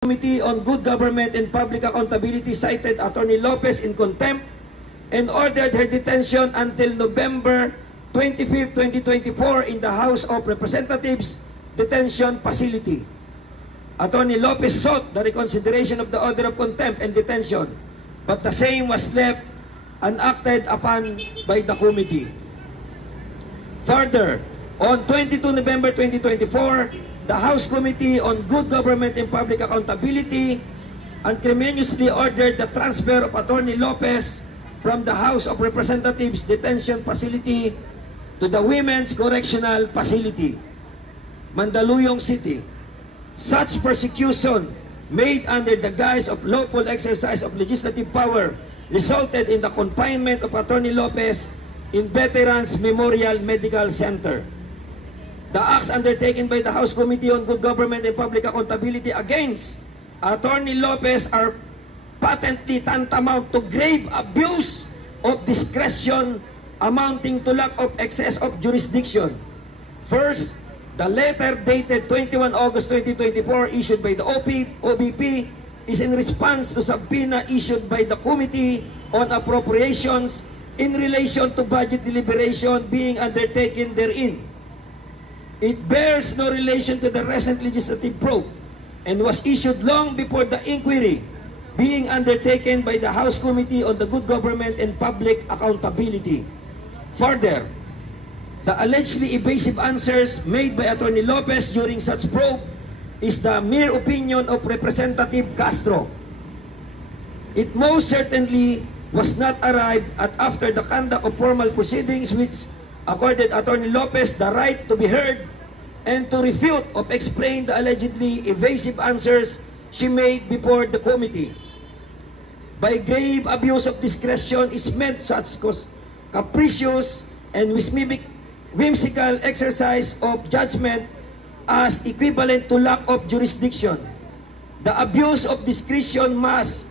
Committee on Good Government and Public Accountability cited Attorney Lopez in contempt and ordered her detention until November 25, 2024 in the House of Representatives Detention Facility. Attorney Lopez sought the reconsideration of the order of contempt and detention, but the same was left unacted upon by the committee. Further, on 22 November 2024, the House Committee on Good Government and Public Accountability unceremoniously ordered the transfer of Attorney Lopez from the House of Representatives Detention Facility to the Women's Correctional Facility, Mandaluyong City. Such persecution made under the guise of lawful exercise of legislative power resulted in the confinement of Attorney Lopez in Veterans Memorial Medical Center. The acts undertaken by the House Committee on Good Government and Public Accountability against Attorney Lopez are patently tantamount to grave abuse of discretion amounting to lack of excess of jurisdiction. First, the letter dated 21 August 2024 issued by the OBP is in response to subpoena issued by the Committee on Appropriations in relation to budget deliberation being undertaken therein. It bears no relation to the recent legislative probe and was issued long before the inquiry being undertaken by the House Committee on the Good Government and Public Accountability. Further, the allegedly evasive answers made by Attorney Lopez during such probe is the mere opinion of Representative Castro. It most certainly was not arrived at after the conduct of formal proceedings which accorded Attorney Lopez the right to be heard and to refute or explain the allegedly evasive answers she made before the committee. By grave abuse of discretion is meant such capricious and whimsical exercise of judgment as equivalent to lack of jurisdiction. The abuse of discretion must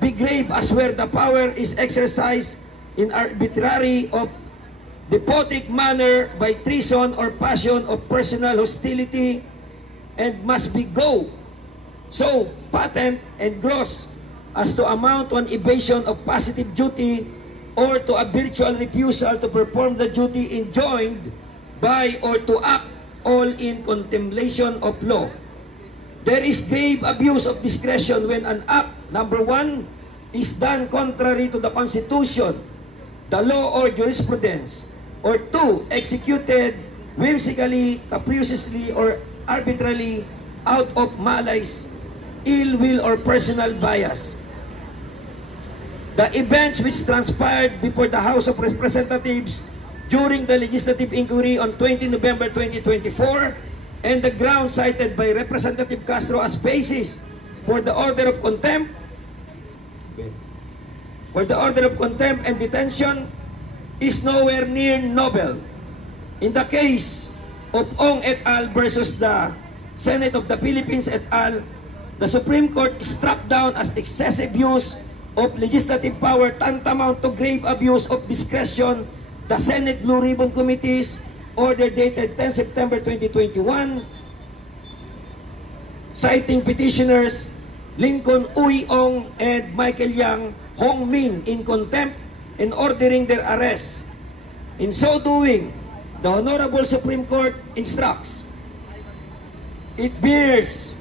be grave as where the power is exercised in arbitrary of despotic manner by treason or passion of personal hostility and must be so patent and gross as to amount to an evasion of positive duty or to a virtual refusal to perform the duty enjoined by or to act all in contemplation of law. There is grave abuse of discretion when an act, number one, is done contrary to the Constitution, the law or jurisprudence, or two, executed whimsically, capriciously, or arbitrarily out of malice, ill will, or personal bias. The events which transpired before the House of Representatives during the legislative inquiry on 20 November 2024 and the grounds cited by Representative Castro as basis for the order of contempt and detention is nowhere near novel. In the case of Ong et al. Versus the Senate of the Philippines et al., the Supreme Court struck down as excessive use of legislative power tantamount to grave abuse of discretion the Senate Blue Ribbon Committee's order dated 10 September 2021, citing petitioners Lincoln Uy Ong and Michael Yang Hong Min in contempt and ordering their arrest. In so doing, the Honorable Supreme Court instructs, it bears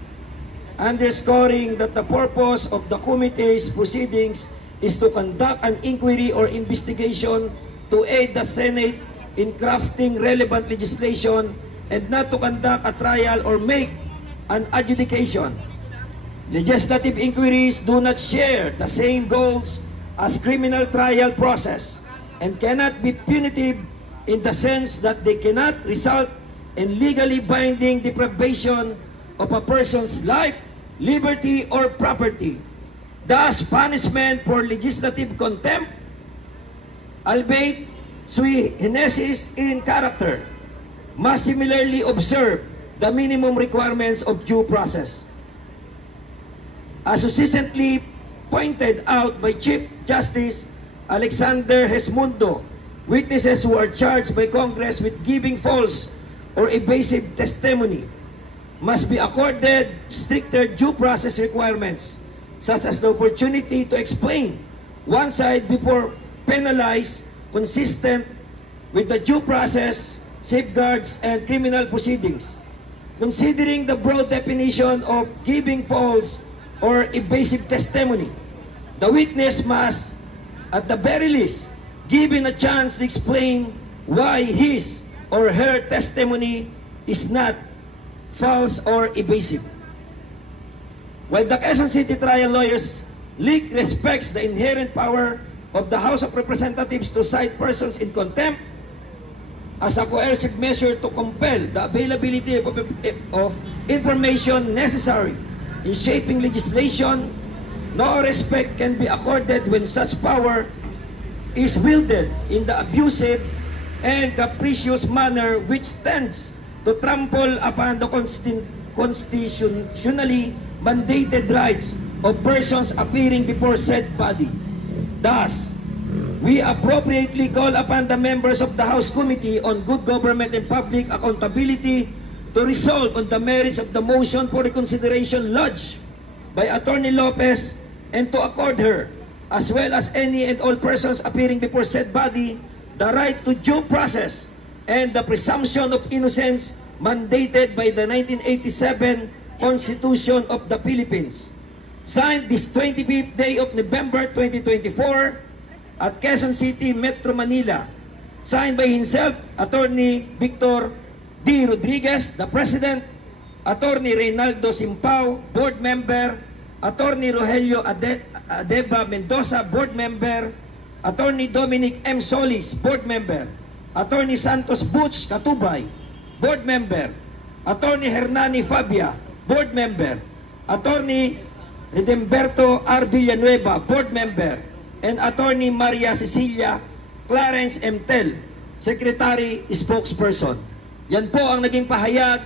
underscoring that the purpose of the committee's proceedings is to conduct an inquiry or investigation to aid the Senate in crafting relevant legislation and not to conduct a trial or make an adjudication. Legislative inquiries do not share the same goals as criminal trial process and cannot be punitive in the sense that they cannot result in legally binding deprivation of a person's life, liberty, or property. Thus, punishment for legislative contempt, albeit sui generis in character, must similarly observe the minimum requirements of due process. As succinctly pointed out by Chief Justice Alexander Hesmundo, witnesses who are charged by Congress with giving false or evasive testimony must be accorded stricter due process requirements, such as the opportunity to explain one side before penalized, consistent with the due process, safeguards, and criminal proceedings. Considering the broad definition of giving false or evasive testimony, the witness must, at the very least, given a chance to explain why his or her testimony is not false or evasive. While the Quezon City Trial Lawyers League respects the inherent power of the House of Representatives to cite persons in contempt as a coercive measure to compel the availability of information necessary in shaping legislation, no respect can be accorded when such power is wielded in the abusive and capricious manner which tends to trample upon the constitutionally mandated rights of persons appearing before said body. Thus, we appropriately call upon the members of the House Committee on Good Government and Public Accountability to resolve on the merits of the motion for reconsideration lodged by Attorney Lopez and to accord her, as well as any and all persons appearing before said body, the right to due process and the presumption of innocence mandated by the 1987 Constitution of the Philippines. Signed this 25th day of November 2024 at Quezon City, Metro Manila. Signed by himself, Attorney Victor D. Rodriguez, the President, Attorney Reynaldo Simpao, Board Member, Attorney Rogelio Adeba Mendoza, Board Member, Attorney Dominic M. Solis, Board Member, Attorney Santos Butch Katubay, Board Member, Attorney Hernani Fabia, Board Member, Attorney Redemberto R. Villanueva, Board Member, and Attorney Maria Cecilia Clarence M. Tel, Secretary Spokesperson. Yan po ang naging pahayag.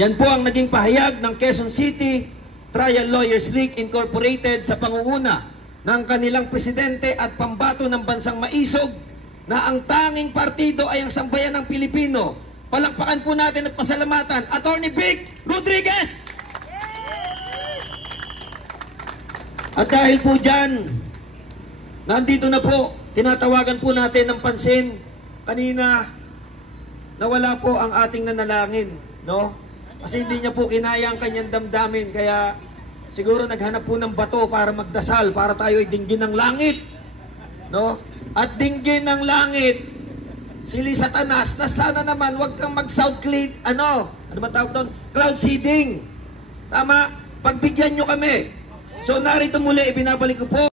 Yan po ang naging pahayag ng Quezon City Trial Lawyers League Incorporated sa pangunguna ng kanilang presidente at pambato ng bansang maisog na ang tanging partido ay ang sambayan ng Pilipino. Palakpakan po natin at pasalamatan Attorney Vic Rodriguez! At dahil po dyan, nandito na po, tinatawagan po natin ng pansin kanina na wala po ang ating nanalangin, no? Kasi hindi niya po kinaya ang kanyang damdamin, kaya siguro naghanap po ng bato para magdasal, para tayo ay dinggin ng langit, no? At dinggin ng langit, sili Satanas, na sana naman wag kang mag-south cloud, ano ba tawag doon? Cloud seeding. Tama? Pagbigyan nyo kami. So narito muli, ibinabalik ko po